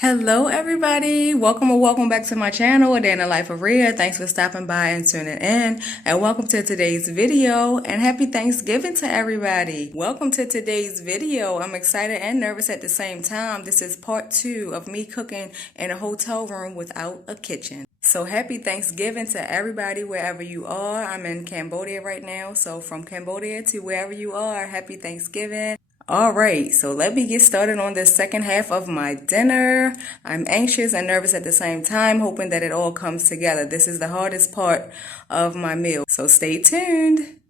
Hello everybody, welcome or welcome back to my channel, A Day in the Life of Rhea. Thanks for stopping by and tuning in, and welcome to today's video, and happy Thanksgiving to everybody. Welcome to today's video. I'm excited and nervous at the same time. This is part 2 of me cooking in a hotel room without a kitchen. So happy Thanksgiving to everybody wherever you are. I'm in Cambodia right now, so from Cambodia to wherever you are, happy Thanksgiving. All right, so let me get started on the second half of my dinner. I'm anxious and nervous at the same time, hoping that it all comes together. This is the hardest part of my meal, so stay tuned.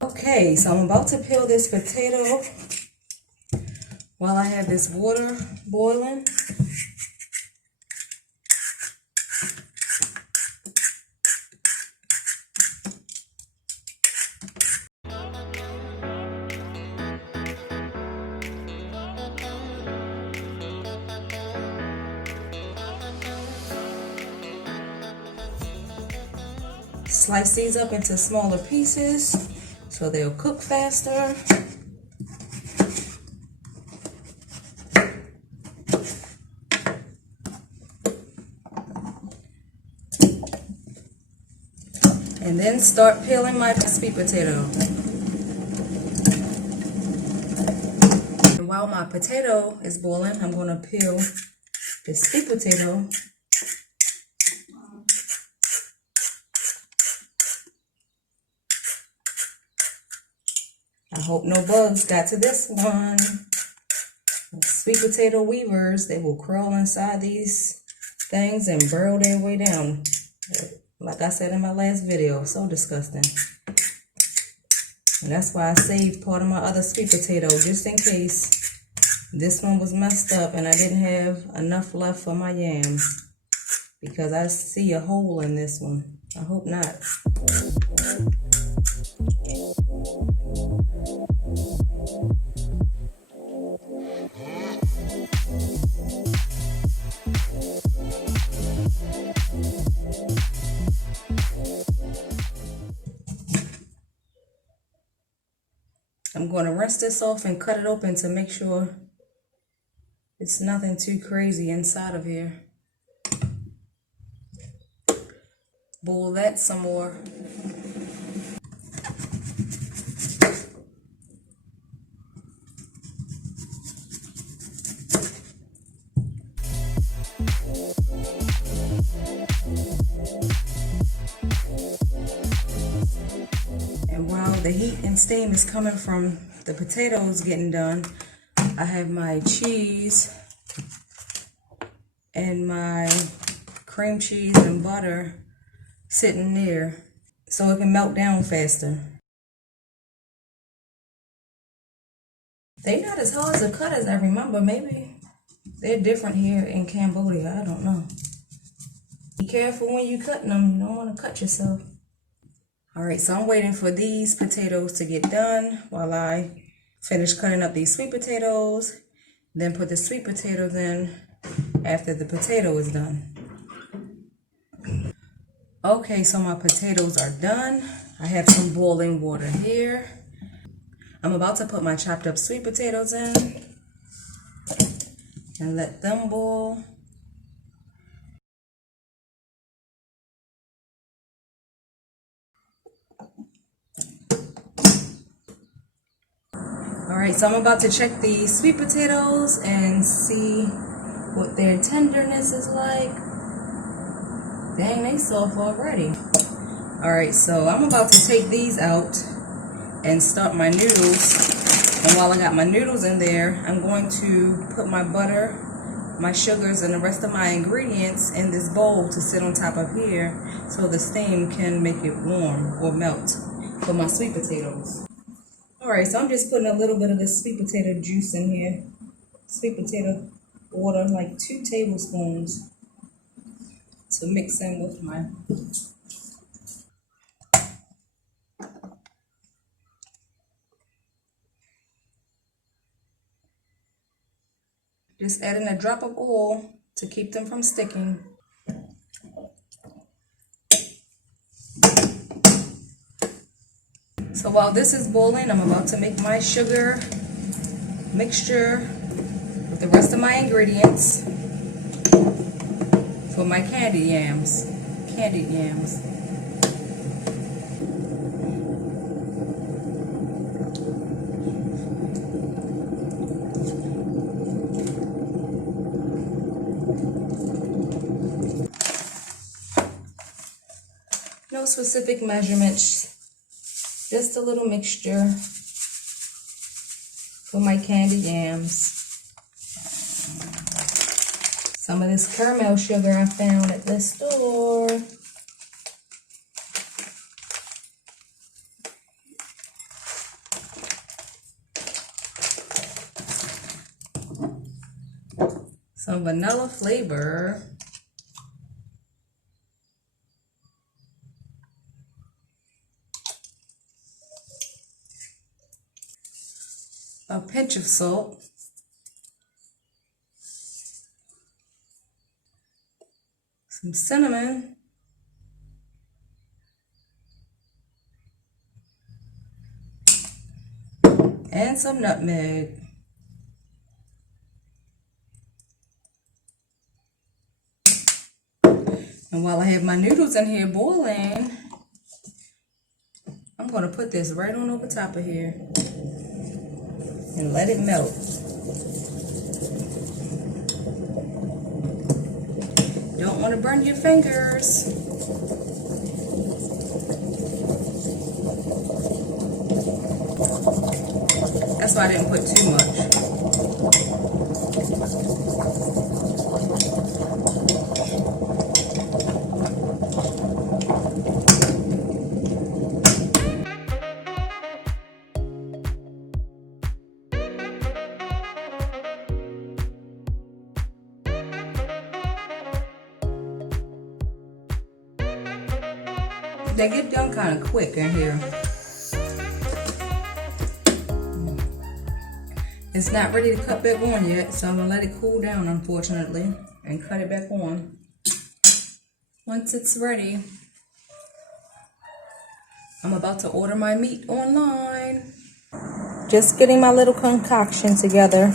Okay, so I'm about to peel this potato while I have this water boiling. Slice these up into smaller pieces so they'll cook faster. And then start peeling my sweet potato. And while my potato is boiling, I'm going to peel this sweet potato. I hope no bugs got to this one. Sweet potato weavers, they will crawl inside these things and burrow their way down. Like I said in my last video, so disgusting. And that's why I saved part of my other sweet potato, just in case this one was messed up and I didn't have enough left for my yams. Because I see a hole in this one. I hope not. I'm going to rinse this off and cut it open to make sure it's nothing too crazy inside of here. Boil that some more. And while the heat and steam is coming from the potatoes getting done, I have my cheese and my cream cheese and butter sitting there so it can melt down faster. They're not as hard to cut as I remember. Maybe they're different here in Cambodia. I don't know. Be careful when you're cutting them. You don't want to cut yourself. Alright, so I'm waiting for these potatoes to get done while I finish cutting up these sweet potatoes. Then put the sweet potatoes in after the potato is done. Okay, so my potatoes are done. I have some boiling water here. I'm about to put my chopped up sweet potatoes in and let them boil. Alright, so I'm about to check the sweet potatoes and see what their tenderness is like. Dang, they soft already. Alright, so I'm about to take these out and start my noodles. And while I got my noodles in there, I'm going to put my butter, my sugars, and the rest of my ingredients in this bowl to sit on top of here so the steam can make it warm or melt for my sweet potatoes. Alright, so I'm just putting a little bit of this sweet potato juice in here. Sweet potato water, like 2 tablespoons to mix in with my just adding a drop of oil to keep them from sticking. So while this is boiling, I'm about to make my sugar mixture with the rest of my ingredients. for my candied yams. Candied yams. No specific measurements, just a little mixture for my candied yams. Some of this caramel sugar I found at the store. Some vanilla flavor. A pinch of salt. Some cinnamon. And some nutmeg. And while I have my noodles in here boiling, I'm going to put this right on over top of here and let it melt. Don't want to burn your fingers. That's why I didn't put too much. They get done kind of quick in here. It's not ready to cut back on yet, so I'm gonna let it cool down, unfortunately, and cut it back on. Once it's ready, I'm about to order my meat online. Just getting my little concoction together.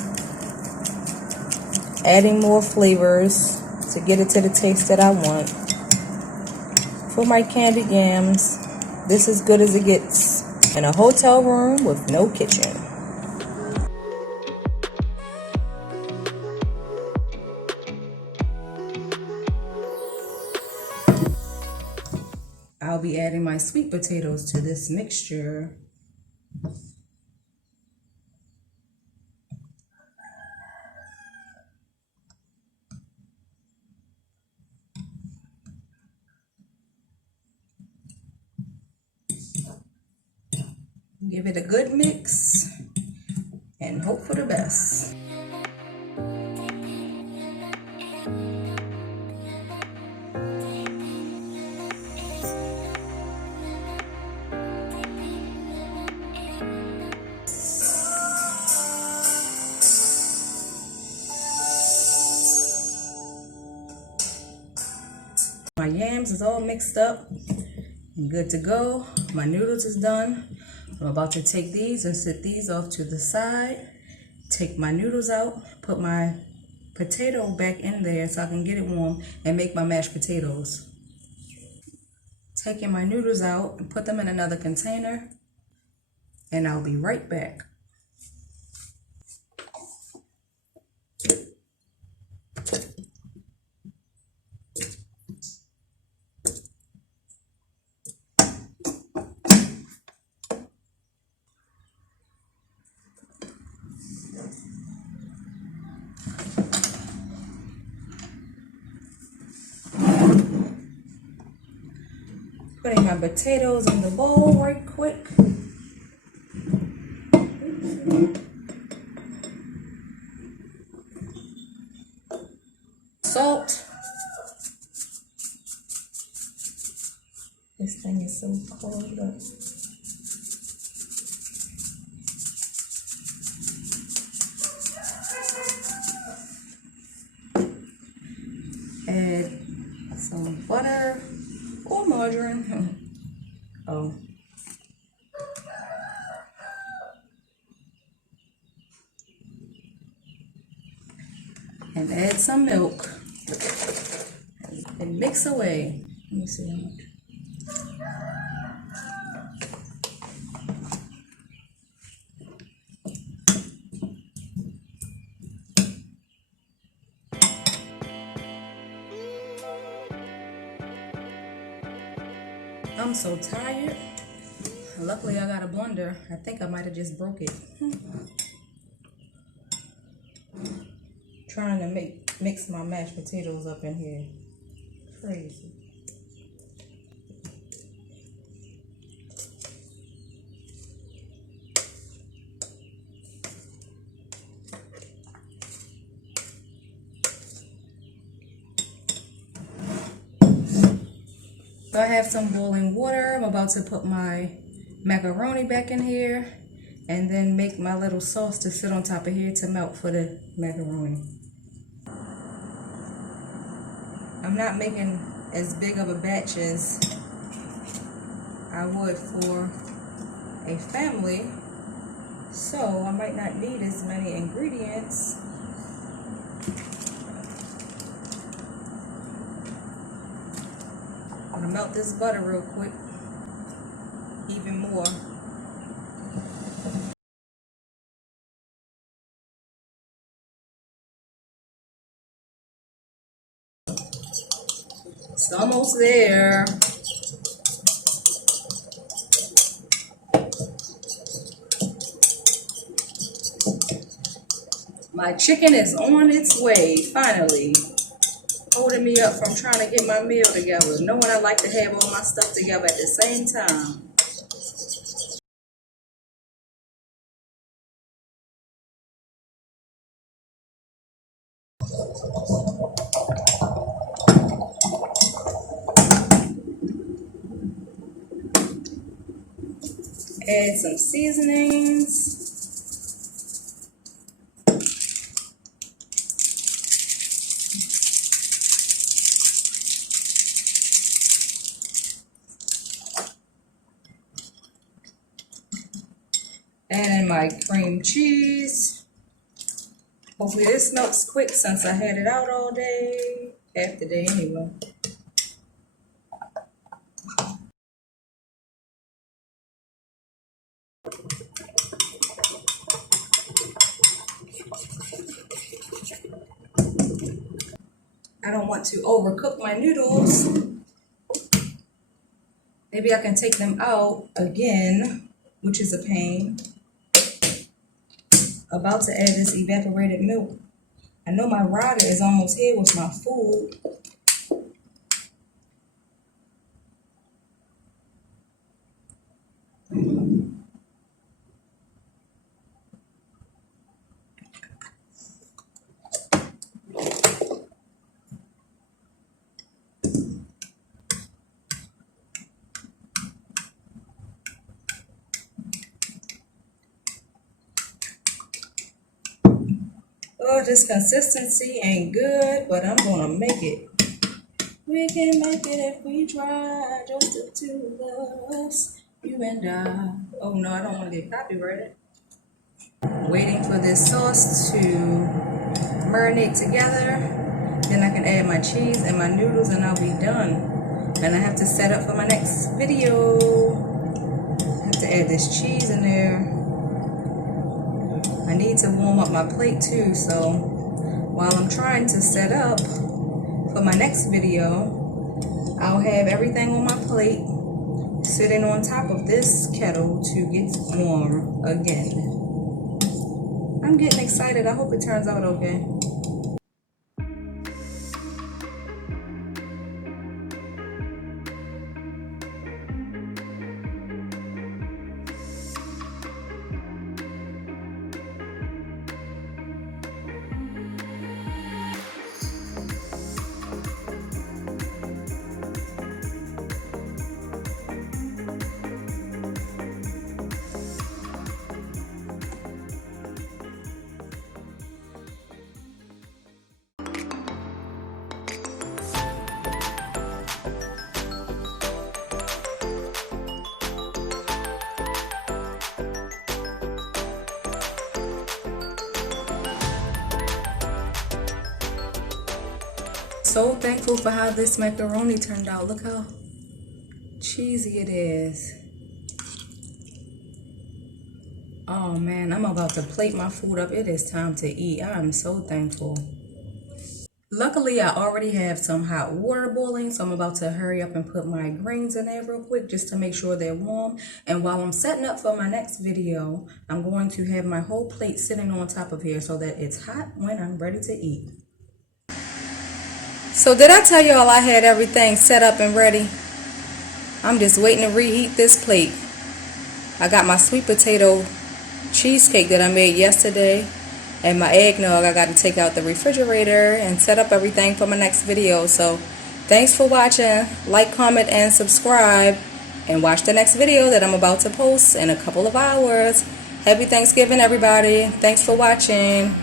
Adding more flavors to get it to the taste that I want. For my candied yams, this is good as it gets in a hotel room with no kitchen. I'll be adding my sweet potatoes to this mixture. Give it a good mix and hope for the best. My yams is all mixed up and good to go. My noodles is done. I'm about to take these and set these off to the side. Take my noodles out, put my potato back in there so I can get it warm and make my mashed potatoes. Taking my noodles out and put them in another container, and I'll be right back. Putting my potatoes in the bowl right quick. Salt. This thing is so clogged up. Add some butter or margarine. Oh. And add some milk. and mix away. Let me see how much. I'm so tired. Luckily I got a blender. I think I might have just broke it. Trying to mix my mashed potatoes up in here. Crazy. So I have some boiling water. I'm about to put my macaroni back in here and then make my little sauce to sit on top of here to melt for the macaroni. I'm not making as big of a batch as I would for a family, so I might not need as many ingredients. I'm gonna melt this butter real quick, even more. It's almost there. My chicken is on its way, finally. Holding me up from trying to get my meal together, knowing I like to have all my stuff together at the same time. Add some seasonings. Add in my cream cheese. Hopefully this melts quick since I had it out all day, half the day anyway. I don't want to overcook my noodles. Maybe I can take them out again, which is a pain. About to add this evaporated milk. I know my rider is almost here with my food. Oh, this consistency ain't good, but I'm gonna make it. We can make it if we try, just the two of us, you and I. Oh no, I don't want to get copyrighted. Waiting for this sauce to marinate together. Then I can add my cheese and my noodles and I'll be done. And I have to set up for my next video. I have to add this cheese in there. I need to warm up my plate too, so while I'm trying to set up for my next video, I'll have everything on my plate sitting on top of this kettle to get warm again. I'm getting excited. I hope it turns out okay. So thankful for how this macaroni turned out. Look how cheesy it is. Oh man, I'm about to plate my food up. It is time to eat. I am so thankful. Luckily, I already have some hot water boiling, so I'm about to hurry up and put my greens in there real quick just to make sure they're warm. And while I'm setting up for my next video, I'm going to have my whole plate sitting on top of here so that it's hot when I'm ready to eat. So did I tell y'all I had everything set up and ready? I'm just waiting to reheat this plate. I got my sweet potato cheesecake that I made yesterday, and my eggnog I got to take out the refrigerator and set up everything for my next video. So thanks for watching. Like, comment, and subscribe, and watch the next video that I'm about to post in a couple of hours. Happy Thanksgiving, everybody. Thanks for watching.